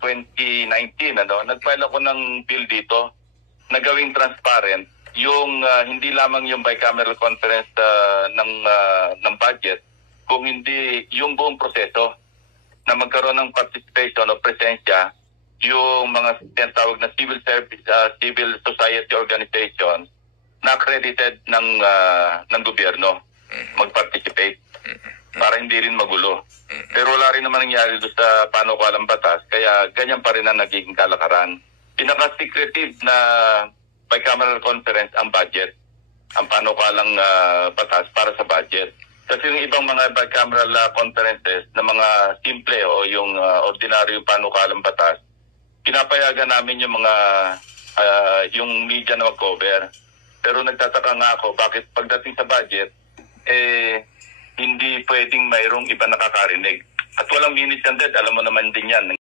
2019, nag-file ako ng bill dito na gawing transparent yung hindi lamang yung bicameral conference ng budget, kung hindi yung buong proseso na magkaroon ng participation o presensya yung mga tinatawag na civil service, civil society organizations na accredited ng gobyerno mag-participate para hindi rin magulo. Pero wala rin naman nangyari doon sa panukalang batas, kaya ganyan pa rin ang nagiging kalakaran. Pinaka-secretive na bicameral conference ang budget, ang panukalang batas para sa budget. Kasi yung ibang mga bicameral conferences na mga simple o yung ordinaryo panukalang batas, pinapayagan namin yung mga yung media na mag-cover. Pero nagtataka nga ako bakit pagdating sa budget, hindi pwedeng mayroong iba nakakarinig. At walang minutes and dead, alam mo naman din yan.